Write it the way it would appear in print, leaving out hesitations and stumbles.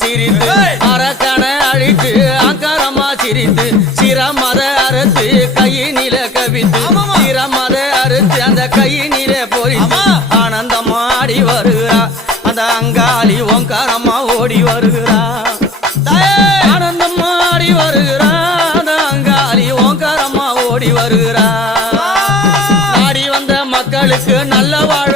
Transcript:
சிரித்து அரக்கண அழித்து அக்கரமா சிரித்து சிரமத அறுத்து கையினில கவித்து சிரமத அறுத்து அந்த கையினில பொறித்து ஆனந்தமா ஆடி வருகிறா அந்த அங்காளி ஓங்காரமா ஓடி வருகிறா ஆனந்தமா ஆடி வருகிறா அந்த அங்காளி ஓங்காரமா ஓடி வருகிறா ஆடி வந்த மக்களுக்கு நல்ல வாழ